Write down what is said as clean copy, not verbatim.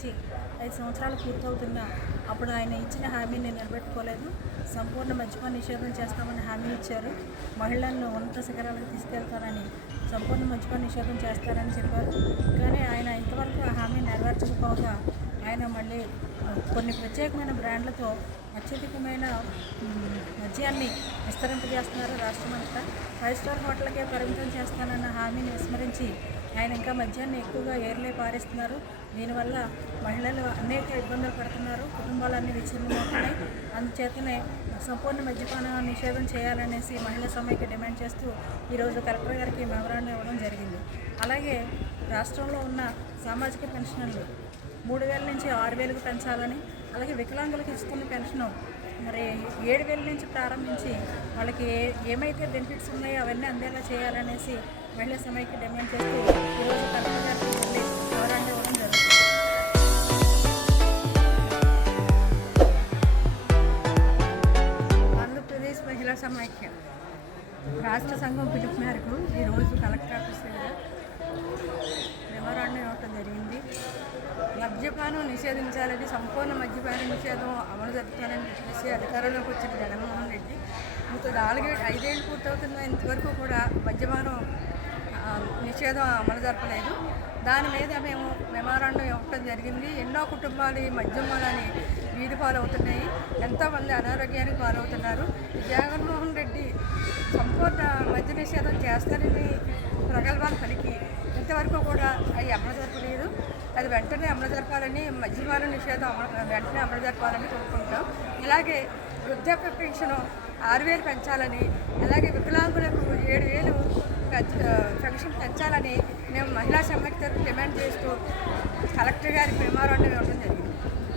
వచ్చి 5 సంవత్సరాలు పూర్తవుతున్నా అప్పుడు ఆయన ఇచ్చిన హామీని నిలబెట్టుకోలేదు. సంపూర్ణ మద్యపాన నిషేధం చేస్తామని హామీ ఇచ్చారు. మహిళలను ఉన్నత శిఖరాలకు తీసుకెళ్తారని, సంపూర్ణ మద్యపాన నిషేధం చేస్తారని చెప్పారు. కానీ ఆయన ఇంతవరకు ఆ హామీ నెరవేర్చకపోగా ఆయన మళ్ళీ కొన్ని ప్రత్యేకమైన బ్రాండ్లతో అత్యధికమైన మద్యాన్ని విస్తరింపజేస్తున్నారు. రాష్ట్రమంతా 5 స్టార్ హోటల్కే పరిమితం చేస్తానన్న హామీని విస్మరించి ఆయన ఇంకా మద్యాన్ని ఎక్కువగా ఏర్లే పారేస్తున్నారు. దీనివల్ల మహిళలు అనేక ఇబ్బందులు పడుతున్నారు, కుటుంబాలన్నీ విచ్ఛిన్నమవుతున్నాయి. అందుచేతనే సంపూర్ణ మద్యపాన నిషేధం చేయాలనేసి మహిళా సమైక్య డిమాండ్ చేస్తూ ఈరోజు కలెక్టర్ గారికి మెమరాండం ఇవ్వడం జరిగింది. అలాగే రాష్ట్రంలో ఉన్న సామాజిక పెన్షన్లు 3,000 నుంచి 6,000కు పెంచాలని, అలాగే వికలాంగులకు ఇస్తున్న పెన్షను మరి 7,000 నుంచి ప్రారంభించి వాళ్ళకి ఏమైతే బెనిఫిట్స్ ఉన్నాయో అవన్నీ అందేలా చేయాలనేసి మహిళా సమైక్య డిమాండ్ చేస్తూ ఈరోజు కలెక్టర్ గారికి వెళ్ళి మెమరాండం ఇవ్వడం జరుగుతుంది. ఆంధ్రప్రదేశ్ మహిళా సమైక్య రాష్ట్ర సంఘం పిలుపు మేరకు ఈరోజు కలెక్టర్ ఆఫీస్ దగ్గర మెమరాండం ఇవ్వడం జరిగింది. మద్యపానం నిషేధించాలని, సంపూర్ణ మద్యపాన నిషేధం అమలు జరుపుతానని చెప్పేసి అధికారంలోకి వచ్చిన జగన్మోహన్ రెడ్డి 5 ఏళ్ళు పూర్తవుతున్న ఇంతవరకు కూడా మద్యపానం నిషేధం అమలు జరపలేదు. దాని మీద మేము మెమరాండం ఇవ్వడం జరిగింది. ఎన్నో కుటుంబాలు ఈ మద్యం వలని వీధి పాలవుతున్నాయి, ఎంతోమంది అనారోగ్యానికి పాలవుతున్నారు. జగన్మోహన్ రెడ్డి సంపూర్ణ మద్య నిషేధం చేస్తారని ప్రగల్భాలు పలికి ఇంతవరకు కూడా అవి అమలు జరపలేదు. అది వెంటనే అమలు జరపాలని, మద్యపాన నిషేధం వెంటనే అమలు జరపాలని కోరుకుంటాం. ఇలాగే వృద్ధాప్య పెన్షన్ 6,000 పెంచాలని, అలాగే వికలాంగులకు 7,000 పెన్షన్ పెంచాలని మేము మహిళా సమైక్య డిమాండ్ చేస్తూ కలెక్టర్ గారికి మెమరాండం ఇవ్వడం జరిగింది.